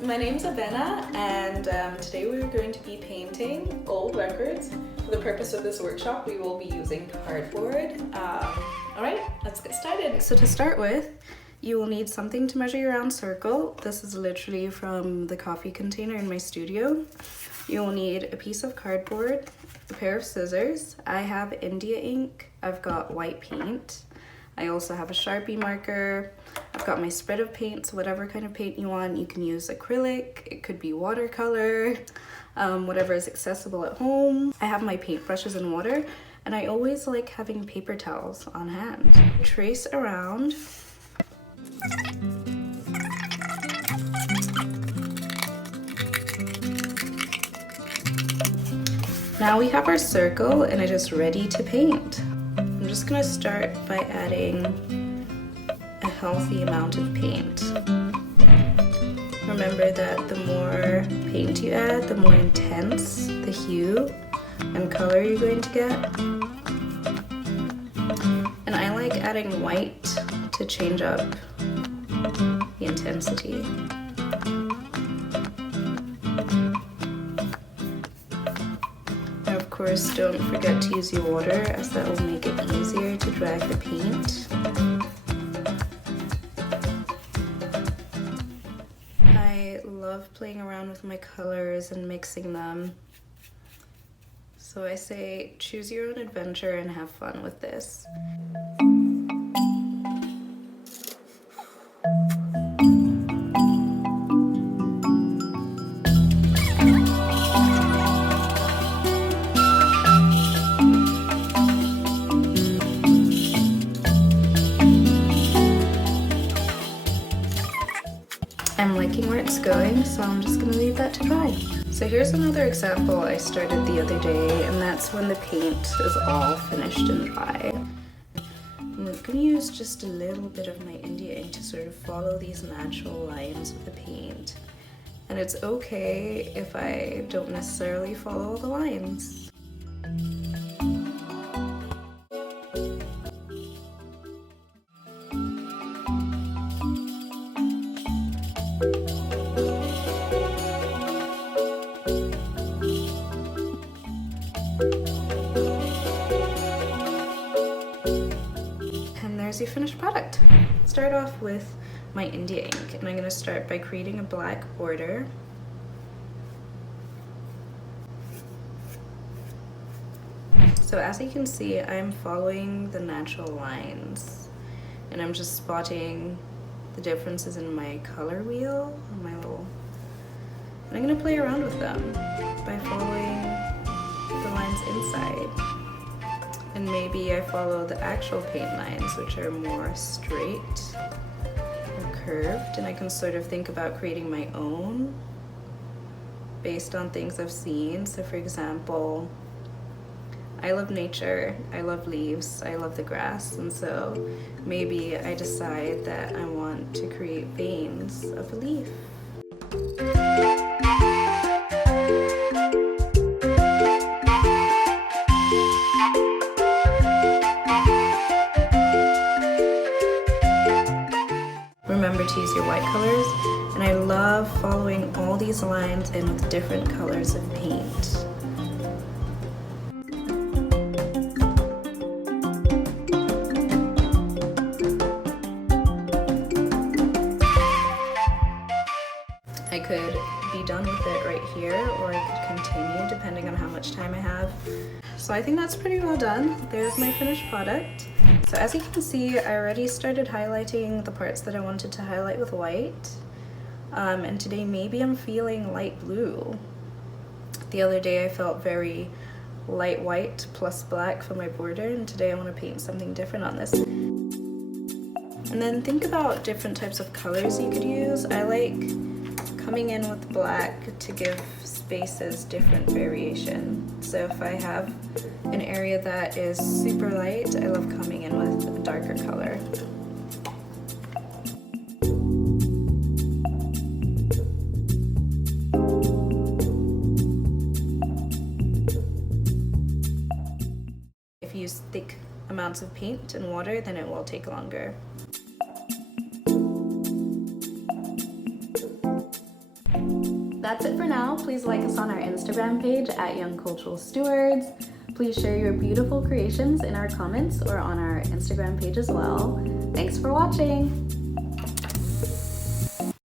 my name's Abena, and today we're going to be painting old records. For the purpose of this workshop, we will be using cardboard. Alright, let's get started. So to start with, you will need something to measure your round circle. This is literally from the coffee container in my studio. You will need a piece of cardboard, a pair of scissors. I have India ink, I've got white paint. I also have a Sharpie marker. I've got my spread of paints, whatever kind of paint you want. You can use acrylic, it could be watercolor, whatever is accessible at home. I have my paintbrushes and water, and I always like having paper towels on hand. Trace around. Now we have our circle and it is ready to paint. I'm just gonna start by adding a healthy amount of paint. Remember that the more paint you add, the more intense the hue and color you're going to get. And I like adding white to change up the intensity. Of course, don't forget to use your water, as that will make it easier to drag the paint. I love playing around with my colors and mixing them. So I say choose your own adventure and have fun with this. I'm liking where it's going, so I'm just gonna leave that to dry. So here's another example I started the other day, and that's when the paint is all finished and dry. I'm gonna use just a little bit of my India ink to sort of follow these natural lines of the paint. And it's okay if I don't necessarily follow all the lines. And there's your finished product. Start off with my India ink, and I'm going to start by creating a black border. So as you can see, I'm following the natural lines, and I'm just spotting the differences in my color wheel, and I'm going to play around with them by following the lines inside. And maybe I follow the actual paint lines, which are more straight or curved, and I can sort of think about creating my own based on things I've seen. So for example, I love nature, I love leaves, I love the grass, and so maybe I decide that I want to create veins of a leaf. Remember to use your white colors, and I love following all these lines in with different colors of paint. I could be done with it right here, or I could continue depending on how much time I have. So I think that's pretty well done. There's my finished product. So as you can see, I already started highlighting the parts that I wanted to highlight with white. And today maybe I'm feeling light blue. The other day I felt very light white plus black for my border, and today I want to paint something different on this. And then think about different types of colors you could use. I like coming in with black to give spaces different variation. So if I have an area that is super light, I love coming in with a darker color. If you use thick amounts of paint and water, then it will take longer. that's it for now. Please like us on our Instagram page at Young Cultural Stewards. Please share your beautiful creations in our comments or on our Instagram page as well. Thanks for watching.